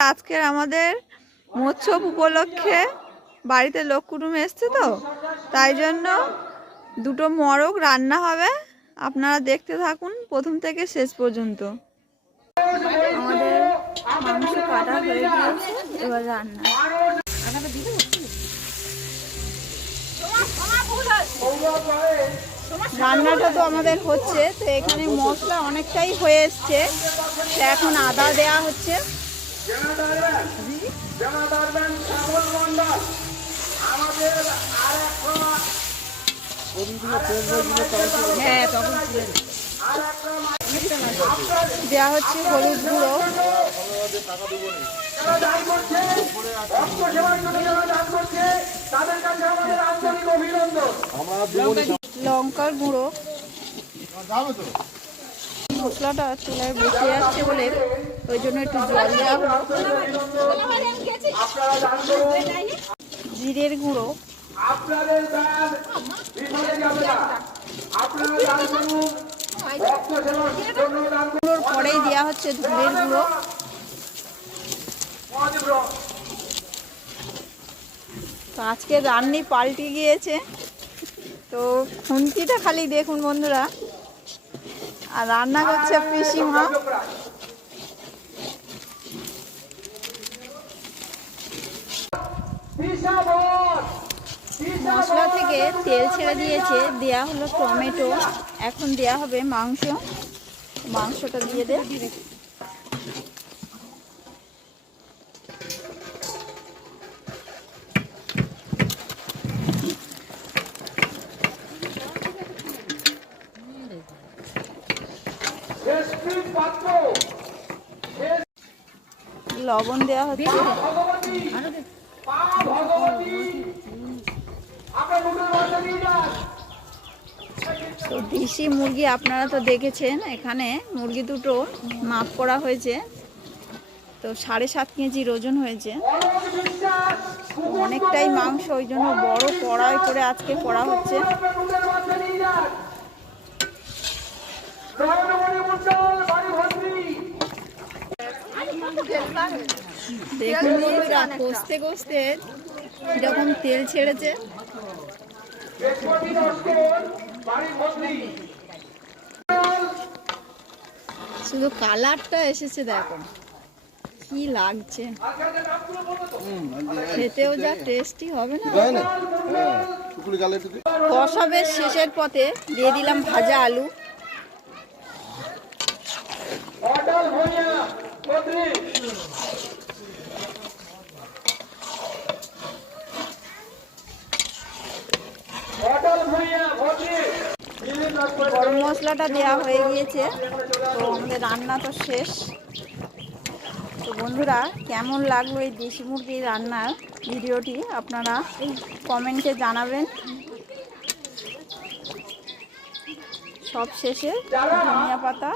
আজকের আমাদের মৎস্য উপলক্ষে বাড়িতে লোক কুটুম এসছে, তো তাই জন্য দুটো মোরগ রান্না হবে। আপনারা দেখতে থাকুন প্রথম থেকে শেষ পর্যন্ত। আমাদের মাংস কাটা হয়ে গিয়েছে, এবার রান্না। রান্নাটা তো আমাদের হচ্ছে, তো এখানে মশলা অনেকটাই হয়ে এসছে, এখন আদা দেয়া হচ্ছে। হ্যাঁ, তখন দেওয়া হচ্ছে হলুদ গুঁড়ো, লঙ্কার গুঁড়ো। মশলাটা চুলায় বসে যাচ্ছে বলে ওই জন্য একটু জল দেওয়া হলো। জিরের গুঁড়ো, গুঁড়োর পরেই দেওয়া হচ্ছে ধনের গুঁড়ো। তো আজকে রান্নি পাল্টে গিয়েছে, তো খুন্তিটা খালি দেখুন বন্ধুরা। আর রান্না করছে পিসিমা। মশলা থেকে তেল ছেড়ে দিয়েছে, দেয়া হলো টমেটো। এখন দেয়া হবে মাংস। মাংসটা দিয়ে দে। লবণ দেওয়া হচ্ছে। তো দেশি মুরগি আপনারা তো দেখেছেন, এখানে মুরগি দুটো মাপ করা হয়েছে, তো 7.5 কেজি ওজন হয়েছে। অনেকটাই মাংস, ওই জন্য বড় কড়াই করে আজকে করা হচ্ছে। দেখুন বন্ধুরা, কষতে কষতে কিরকম তেল ছেড়েছে। শুধু কালারটা এসেছে, দেখো কি লাগছে। খেতেও যা টেস্টি হবে না। কষাবের শেষের পথে দিয়ে দিলাম ভাজা আলু। গরম মশলাটা দেওয়া হয়ে গিয়েছে, তো আমাদের রান্না তো শেষ। তো বন্ধুরা, কেমন লাগলো এই দেশি মুরগির রান্নার ভিডিওটি আপনারা কমেন্টে জানাবেন। সব শেষে ধনিয়া পাতা।